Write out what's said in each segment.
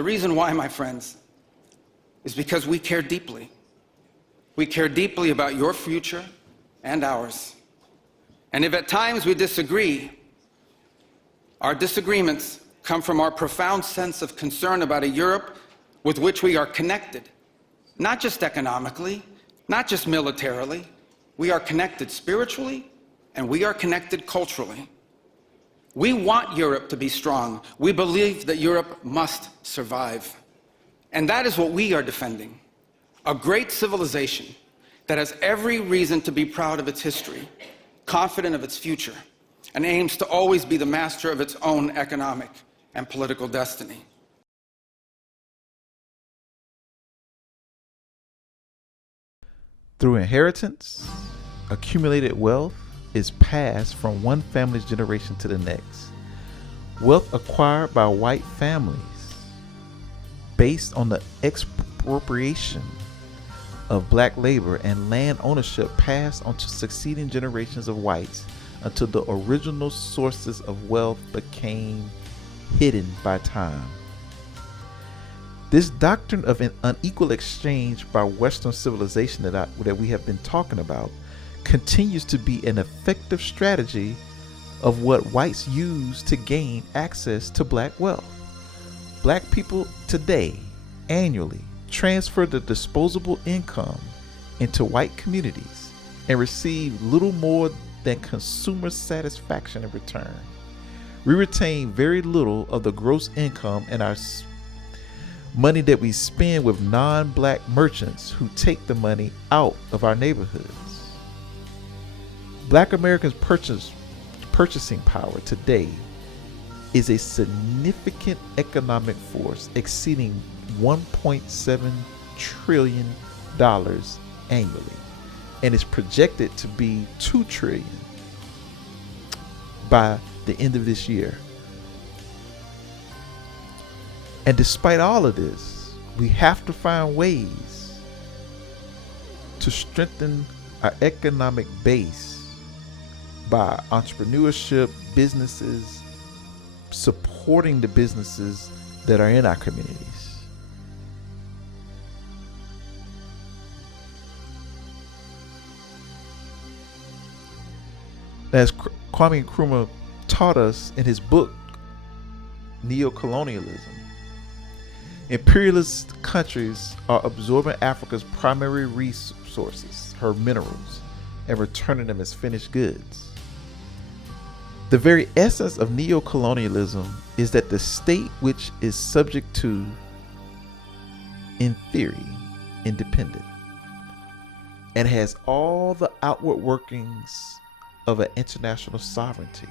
The reason why, my friends, is because we care deeply. We care deeply about your future and ours. And if at times we disagree, our disagreements come from our profound sense of concern about a Europe with which we are connected, not just economically, not just militarily. We are connected spiritually, and we are connected culturally. We want Europe to be strong. We believe that Europe must survive. And that is what we are defending. A great civilization that has every reason to be proud of its history, confident of its future, and aims to always be the master of its own economic and political destiny. Through inheritance, accumulated wealth is passed from one family's generation to the next. Wealth acquired by white families based on the expropriation of black labor and land ownership passed on to succeeding generations of whites until the original sources of wealth became hidden by time. This doctrine of an unequal exchange by Western civilization that we have been talking about continues to be an effective strategy of what whites use to gain access to black wealth. Black people today annually transfer the disposable income into white communities and receive little more than consumer satisfaction in return. We retain very little of the gross income and our money that we spend with non-black merchants who take the money out of our neighborhoods. Black Americans' purchasing power today is a significant economic force exceeding $1.7 trillion annually, and is projected to be $2 trillion by the end of this year. And despite all of this, we have to find ways to strengthen our economic base by entrepreneurship, businesses, supporting the businesses that are in our communities. As Kwame Nkrumah taught us in his book, Neo-colonialism, imperialist countries are absorbing Africa's primary resources, her minerals, and returning them as finished goods. The very essence of neo-colonialism is that the state which is subject to, in theory, independent, and has all the outward workings of an international sovereignty,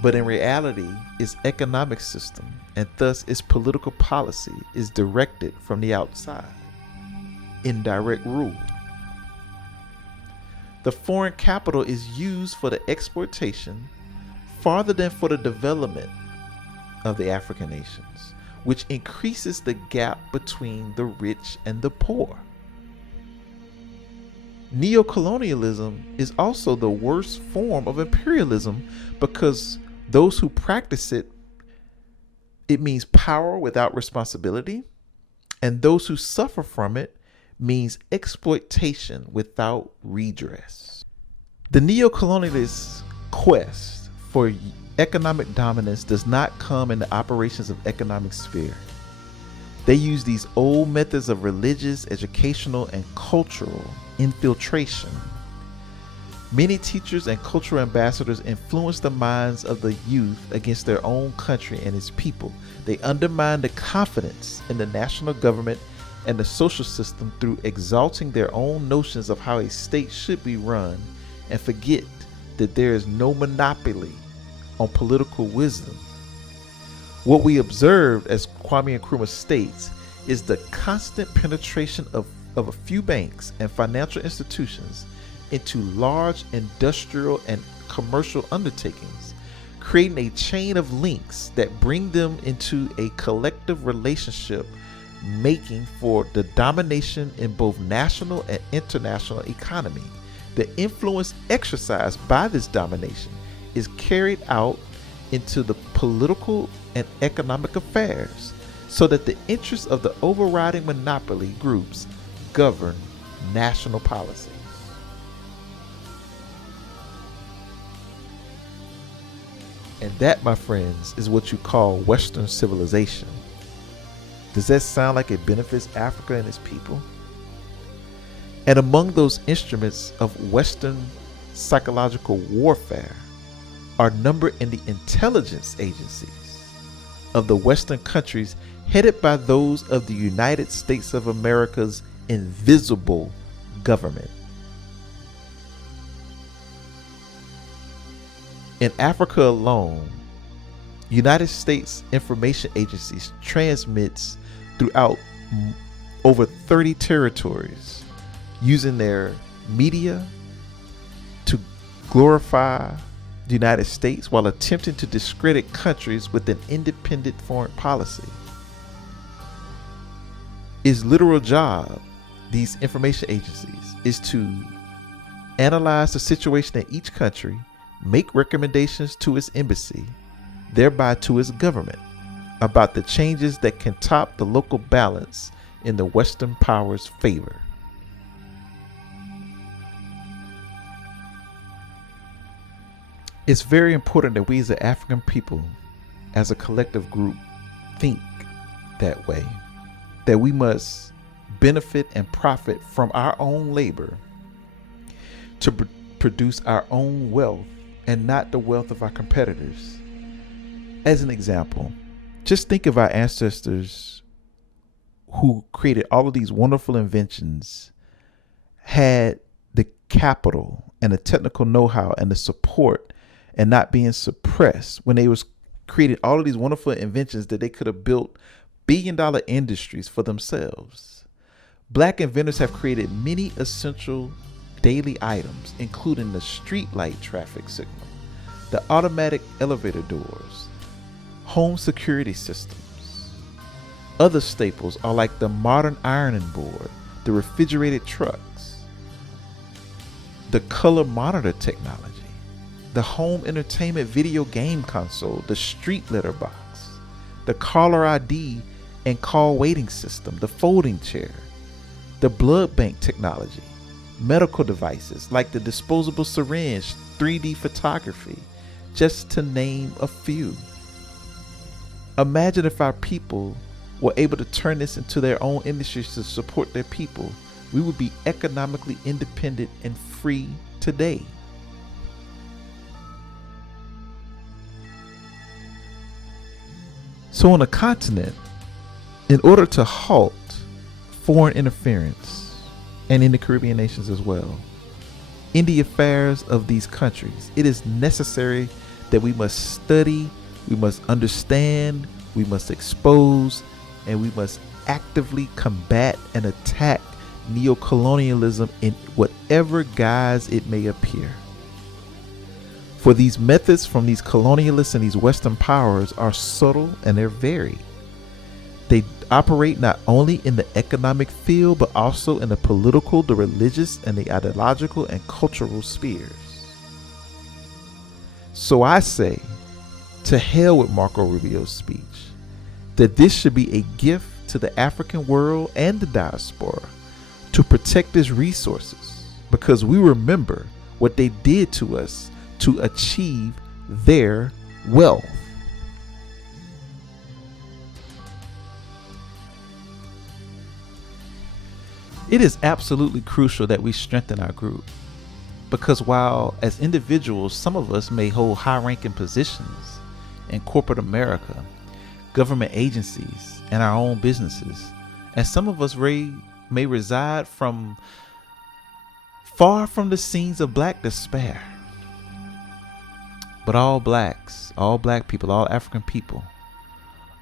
but in reality its economic system and thus its political policy is directed from the outside, in direct rule. The foreign capital is used for the exploitation farther than for the development of the African nations, which increases the gap between the rich and the poor. Neo-colonialism is also the worst form of imperialism because those who practice it means power without responsibility, and those who suffer from it means exploitation without redress. The neo-colonialist quest for economic dominance does not come in the operations of economic sphere. They use these old methods of religious, educational, and cultural infiltration. Many teachers and cultural ambassadors influence the minds of the youth against their own country and its people. They undermine the confidence in the national government and the social system through exalting their own notions of how a state should be run, and forget that there is no monopoly on political wisdom. What we observed, as Kwame Nkrumah states, is the constant penetration of a few banks and financial institutions into large industrial and commercial undertakings, creating a chain of links that bring them into a collective relationship, making for the domination in both national and international economy. The influence exercised by this domination is carried out into the political and economic affairs. so that the interests of the overriding monopoly groups govern national policy. And that, my friends, is what you call Western civilization. Does that sound like it benefits Africa and its people? And among those instruments of Western psychological warfare are numbered in the intelligence agencies of the Western countries headed by those of the United States of America's invisible government. In Africa alone, United States information agencies transmits throughout over 30 territories using their media to glorify the United States while attempting to discredit countries with an independent foreign policy. Its literal job, these information agencies, is to analyze the situation in each country, make recommendations to its embassy, thereby to its government, about the changes that can top the local balance in the Western powers' favor. It's very important that we as the African people, as a collective group, think that way, that we must benefit and profit from our own labor to produce our own wealth and not the wealth of our competitors. As an example, just think of our ancestors who created all of these wonderful inventions, had the capital and the technical know-how and the support, and not being suppressed when they was creating all of these wonderful inventions that they could have built billion-dollar industries for themselves. Black inventors have created many essential daily items, including the street light traffic signal, the automatic elevator doors, home security systems. Other staples are like the modern ironing board, the refrigerated trucks, the color monitor technology, the home entertainment video game console, the street letterbox, the caller ID and call waiting system, the folding chair, the blood bank technology, medical devices like the disposable syringe, 3D photography, just to name a few. Imagine if our people were able to turn this into their own industries to support their people. We would be economically independent and free today. So on a continent, in order to halt foreign interference, and in the Caribbean nations as well, in the affairs of these countries, it is necessary that we must study, we must understand, we must expose, and we must actively combat and attack neo-colonialism in whatever guise it may appear. For these methods from these colonialists and these Western powers are subtle and they're varied. They operate not only in the economic field, but also in the political, the religious, and the ideological and cultural spheres. So I say, to hell with Marco Rubio's speech, that this should be a gift to the African world and the diaspora to protect its resources, because we remember what they did to us to achieve their wealth. It is absolutely crucial that we strengthen our group, because while as individuals some of us may hold high-ranking positions in corporate America, government agencies, and our own businesses, and some of us may reside far from the scenes of black despair, but all blacks, all black people, all African people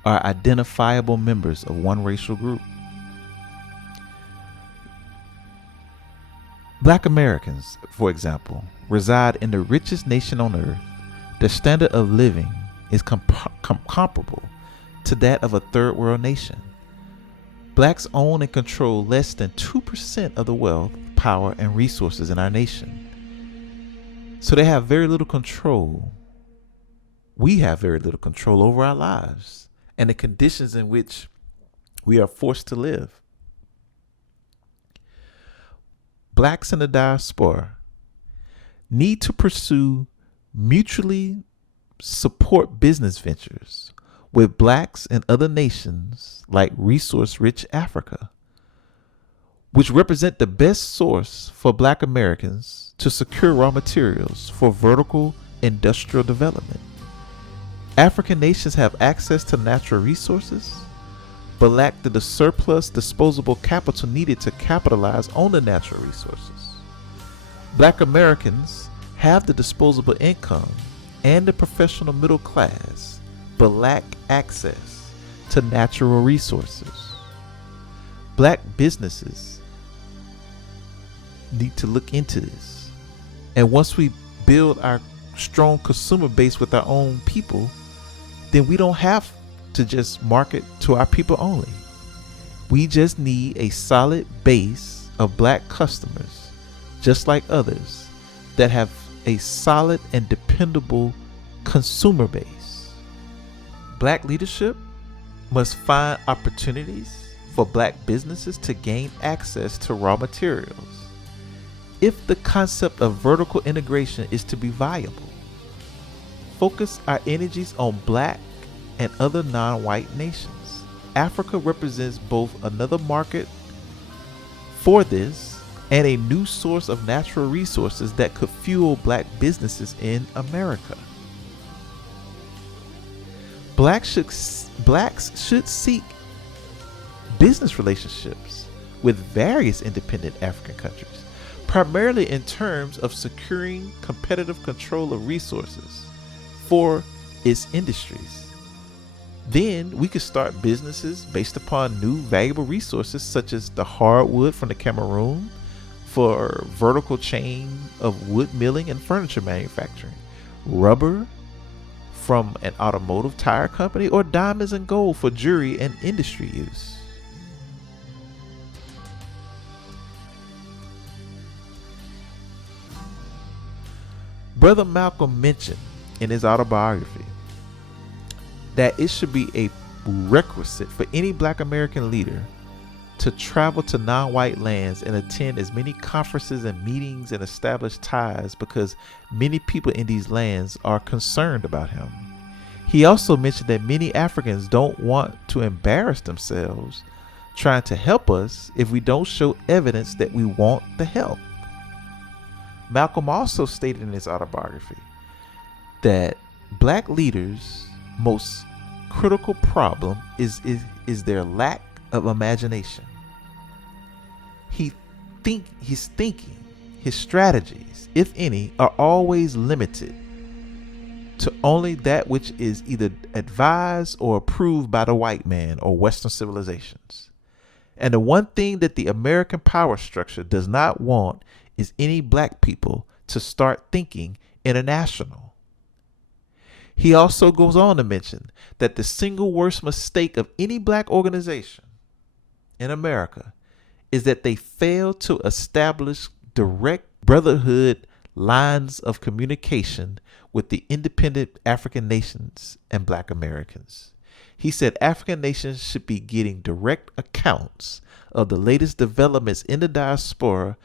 are identifiable members of one racial group. Black Americans, for example, reside in the richest nation on earth. Their standard of living is comparable to that of a third world nation. Blacks own and control less than 2% of the wealth, power, and resources in our nation. So they have very little control. We have very little control over our lives and the conditions in which We are forced to live. Blacks in the diaspora need to pursue mutually support business ventures with blacks in other nations like resource-rich Africa, which represent the best source for black Americans to secure raw materials for vertical industrial development. African nations have access to natural resources, but lack the surplus disposable capital needed to capitalize on the natural resources. Black Americans have the disposable income and the professional middle class, but lack access to natural resources. Black businesses need to look into this. And once we build our strong consumer base with our own people, then we don't have to just market to our people only. We just need a solid base of black customers, just like others, that have a solid and dependable consumer base. Black leadership must find opportunities for black businesses to gain access to raw materials if the concept of vertical integration is to be viable. Focus our energies on black and other non-white nations. Africa represents both another market for this and a new source of natural resources that could fuel black businesses in America. Blacks should seek business relationships with various independent African countries, primarily in terms of securing competitive control of resources for its industries. Then we could start businesses based upon new valuable resources such as the hardwood from the Cameroon for vertical chain of wood milling and furniture manufacturing, rubber from an automotive tire company, or diamonds and gold for jewelry and industry use. Brother Malcolm mentioned in his autobiography that it should be a requisite for any black American leader to travel to non-white lands and attend as many conferences and meetings and establish ties, because many people in these lands are concerned about him. He also mentioned that many Africans don't want to embarrass themselves trying to help us if we don't show evidence that we want the help. Malcolm also stated in his autobiography that black leaders' most critical problem is their lack of imagination. His thinking, his strategies, if any, are always limited to only that which is either advised or approved by the white man or Western civilizations. And the one thing that the American power structure does not want is any black people to start thinking international. He also goes on to mention that the single worst mistake of any black organization in America is that they fail to establish direct brotherhood lines of communication with the independent African nations and black Americans. He said African nations should be getting direct accounts of the latest developments in the diaspora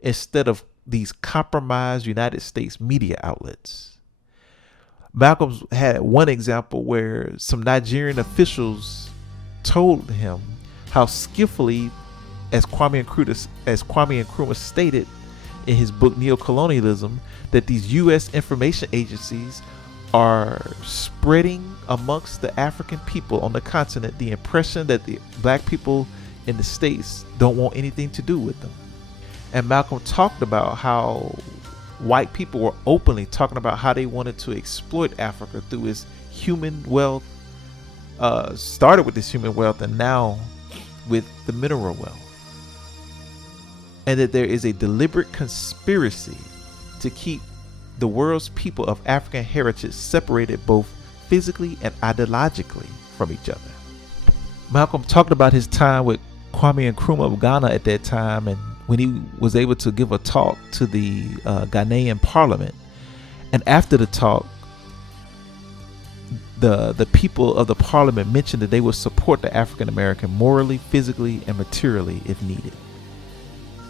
instead of these compromised United States media outlets. Malcolm had one example where some Nigerian officials told him how skillfully, as Kwame Nkrumah stated in his book Neo-colonialism, that these U.S. information agencies are spreading amongst the African people on the continent the impression that the black people in the States don't want anything to do with them. And Malcolm talked about how white people were openly talking about how they wanted to exploit Africa through its human wealth, started with this human wealth and now with the mineral wealth. And that there is a deliberate conspiracy to keep the world's people of African heritage separated both physically and ideologically from each other. Malcolm talked about his time with Kwame Nkrumah of Ghana at that time, and when he was able to give a talk to the Ghanaian parliament. And after the talk, the people of the parliament mentioned that they would support the African American morally, physically, and materially if needed.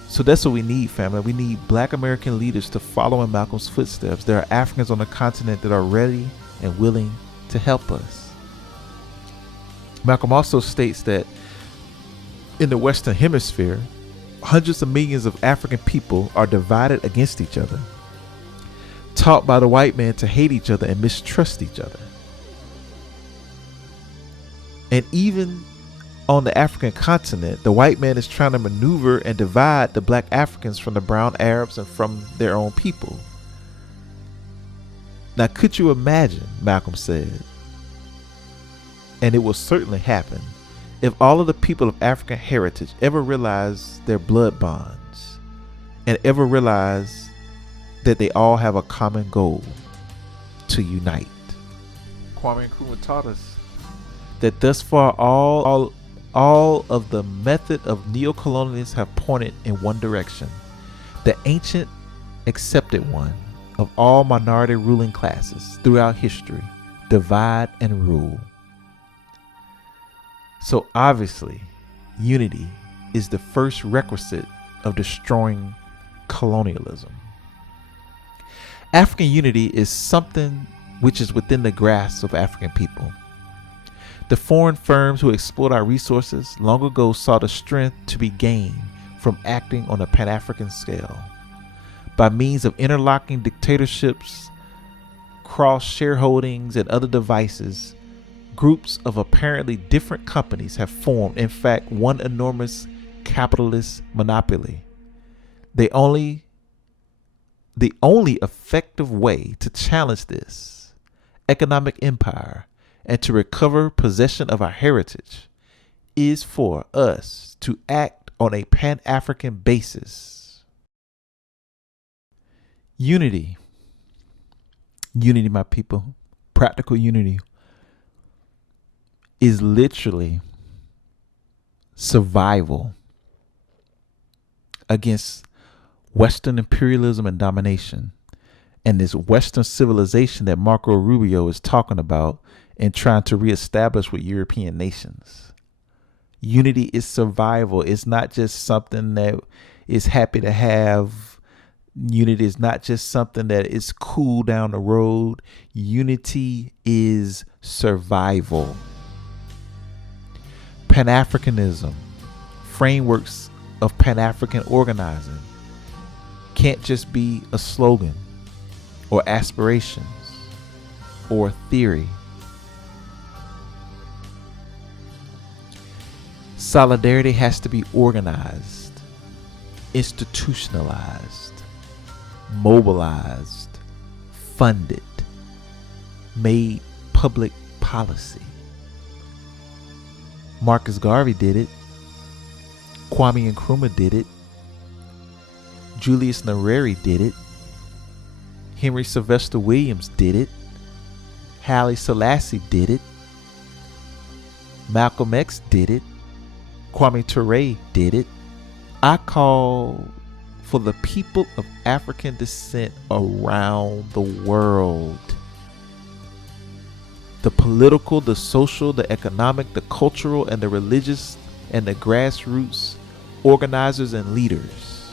So that's what we need, family. We need Black American leaders to follow in Malcolm's footsteps. There are Africans on the continent that are ready and willing to help us. Malcolm also states that in the Western Hemisphere, hundreds of millions of African people are divided against each other, taught by the white man to hate each other and mistrust each other. And even on the African continent, the white man is trying to maneuver and divide the Black Africans from the brown Arabs and from their own people. Now, could you imagine, Malcolm said, and it will certainly happen, if all of the people of African heritage ever realize their blood bonds and ever realize that they all have a common goal: to unite. Kwame Nkrumah taught us that thus far all of the method of neo-colonialists have pointed in one direction: the ancient accepted one of all minority ruling classes throughout history: divide and rule. So obviously, unity is the first requisite of destroying colonialism. African unity is something which is within the grasp of African people. The foreign firms who exploit our resources long ago saw the strength to be gained from acting on a Pan-African scale. By means of interlocking dictatorships, cross-shareholdings, and other devices, groups of apparently different companies have formed, in fact, one enormous capitalist monopoly. The only effective way to challenge this economic empire and to recover possession of our heritage is for us to act on a Pan-African basis. Unity, my people, practical unity, is literally survival against Western imperialism and domination, and this Western civilization that Marco Rubio is talking about and trying to reestablish with European nations. Unity is survival. It's not just something that is happy to have. Unity is not just something that is cool down the road. Unity is survival. Pan-Africanism, frameworks of Pan-African organizing, can't just be a slogan or aspirations or theory. Solidarity has to be organized, institutionalized, mobilized, funded, made public policy. Marcus Garvey did it. Kwame Nkrumah did it. Julius Nyerere did it. Henry Sylvester Williams did it. Haile Selassie did it. Malcolm X did it. Kwame Ture did it. I call for the people of African descent around the world, the political, the social, the economic, the cultural, and the religious, and the grassroots organizers and leaders,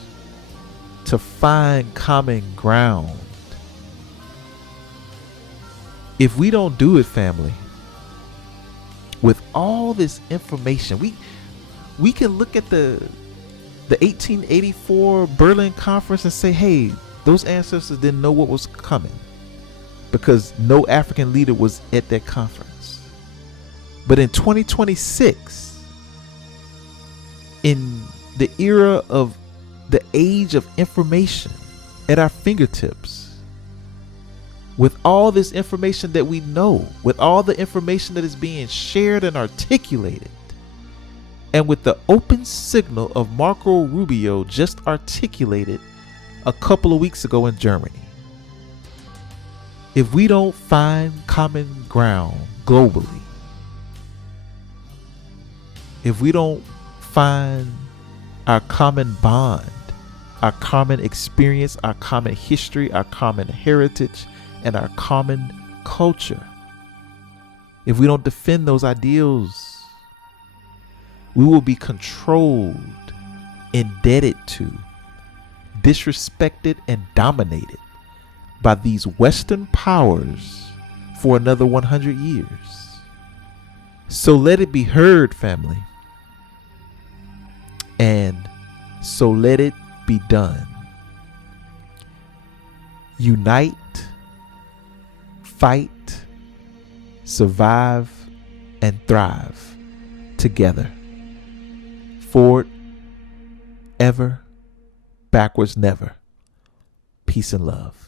to find common ground. If we don't do it, family, with all this information, we can look at the 1884 Berlin Conference and say, hey, those ancestors didn't know what was coming, because no African leader was at that conference. But in 2026, in the era of the age of information at our fingertips, with all this information that we know, with all the information that is being shared and articulated, and with the open signal of Marco Rubio just articulated a couple of weeks ago in Germany, if we don't find common ground globally, if we don't find our common bond, our common experience, our common history, our common heritage, and our common culture, if we don't defend those ideals, we will be controlled, indebted to, disrespected, and dominated by these Western powers for another 100 years. So let it be heard, family. And so let it be done. Unite, fight, survive, and thrive together. Forward, ever, backwards, never. Peace and love.